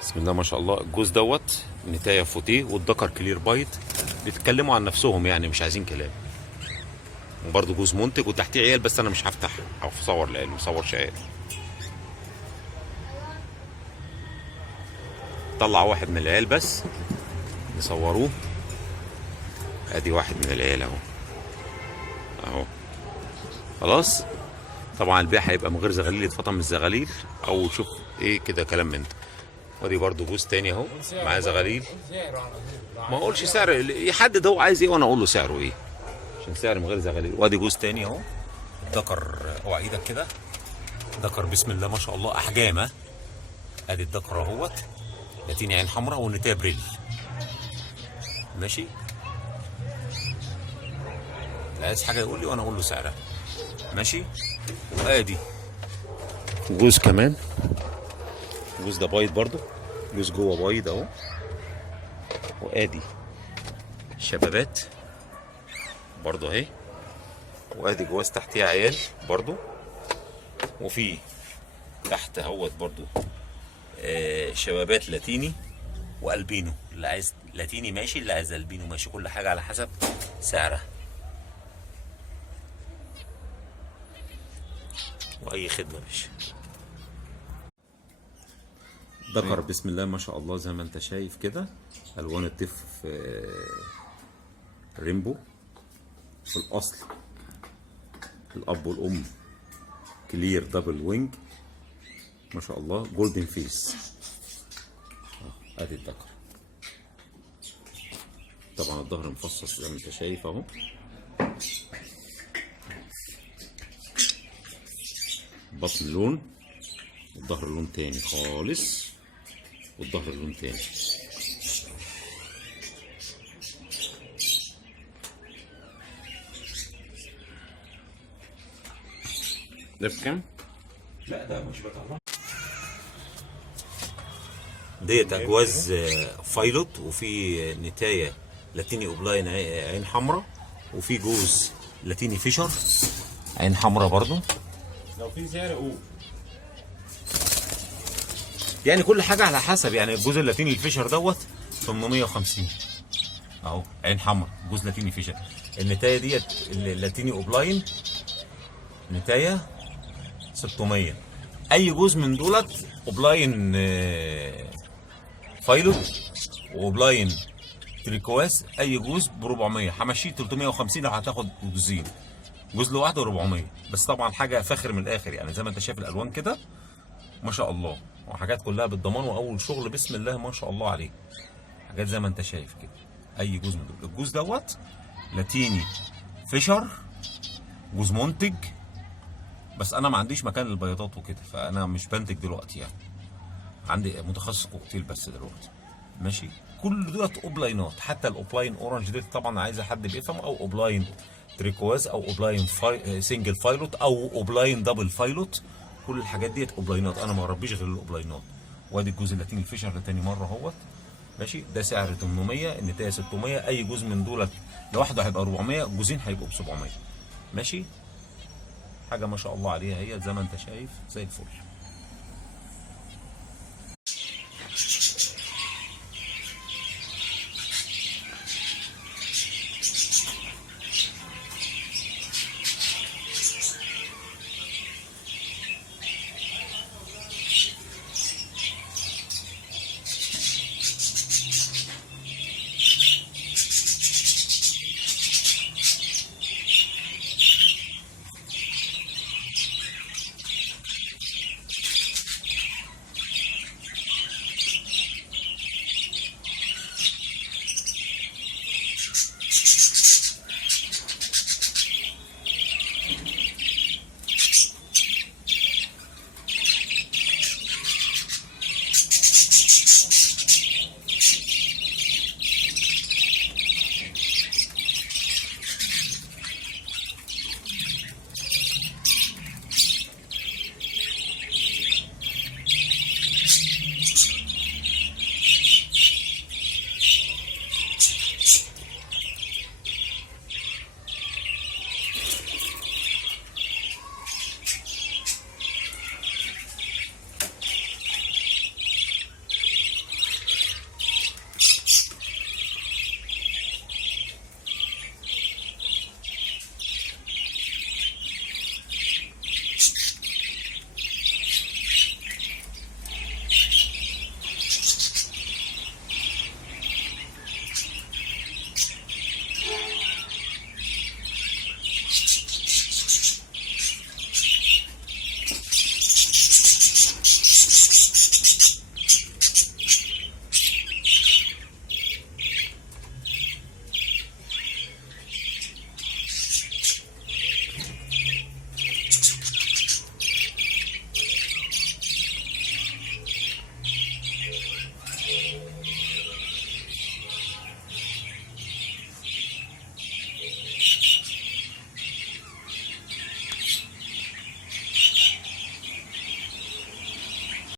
بسم الله ما شاء الله. الجوز دوت نتايه فوتيه والدكر كلير بايت، بيتكلموا عن نفسهم يعني مش عايزين كلام. وبرضه جوز منتج وتحتيه عيال، بس انا مش هفتح او اصور العيال، مصورش عيال. طلع واحد من العيال بس نصوروه. ادي واحد من العيال اهو اهو. خلاص. طبعا البيع هيبقى من غير زغاليل، يتفطم من الزغاليل او شوف ايه كده كلام من ده. ودي برضه جوز تاني اهو معاه زغاليل. ما اقولش سعر، يحدد هو عايز ايه وانا اقول له سعره ايه، عشان سعر من غير زغاليل. وادي جوز تاني اهو. الدكر اوعى ايدك كده، دكر بسم الله ما شاء الله احجامه. ادي الدكر اهوت، لاتيني عين حمراء والنتايه بريل. ماشي. لا عايز حاجه يقول لي وانا اقول له سعرها. ماشي. وادي جوز كمان، جوز ده بايض برضو، جوز جوه بايض اهو. وادي شبابات برضو اهي. وادي جواز تحتيها عيال برضو. وفي تحت اهوت برضو شبابات لاتيني والبينو. اللي عايز لاتيني ماشي، اللي عايز البينو ماشي، كل حاجه على حسب سعرها. واي خدمه ماشي. دكر بسم الله ما شاء الله زي ما انت شايف كده، الوان الطف ريمبو في الاصل. الاب والام كلير دبل وينج ما شاء الله، جولدن فيس. ادي الدكر. طبعا الظهر مفصص زي ما انت شايف اهو. بطن لون، والظهر لون تاني خالص، والظهر لون تاني. ده بكام؟ لا ده مش بطلع. ديت اجواز فايلوت، وفي نتايه لاتيني اوبلاين عين حمراء، وفي جوز لاتيني فيشر عين حمراء برضو. لو في سعر قول. يعني كل حاجه على حسب. يعني الجوز اللاتيني الفيشر دوت 850 اهو عين حمراء، جوز لاتيني فيشر. النتايه ديت اللاتيني اوبلاين نتايه 600. اي جوز من دولت اوبلاين فايلوت واوبلاين تريكواز، اي جوز ب 400. همشيه 350 لو هتاخد جوزين، جوز لوحده 400. بس طبعا حاجه فاخر من الاخر، يعني زي ما انت شايف الالوان كده ما شاء الله، وحاجات كلها بالضمان واول شغل بسم الله ما شاء الله عليه. حاجات زي ما انت شايف كده. اي جوز من دول. الجوز دوت لاتيني فيشر، جوز منتج، بس انا ما عنديش مكان للبياضات وكده، فانا مش بنتج دلوقتي يعني. عندي متخصص كوكتيل بس دلوقتي. ماشي. كل دولت اوبلاينات، حتى الاوبلاين اورنج ديت طبعا عايزه حد بيفهم، او اوبلاين تريكواز، او اوبلاين سنجل فايلوت، او اوبلاين دبل فايلوت. كل الحاجات ديت اوبلاينات، انا ما بربيش غير الاوبلاينات. وادي الجوز اللاتيني الفيشر لتاني مره اهوت. ماشي. ده سعر 800، النتايه 600. اي جوز من دولت لوحده هيبقى 400، جوزين هيبقوا ب 700. ماشي. حاجه ما شاء الله عليها، هي زي ما انت شايف زي الفل.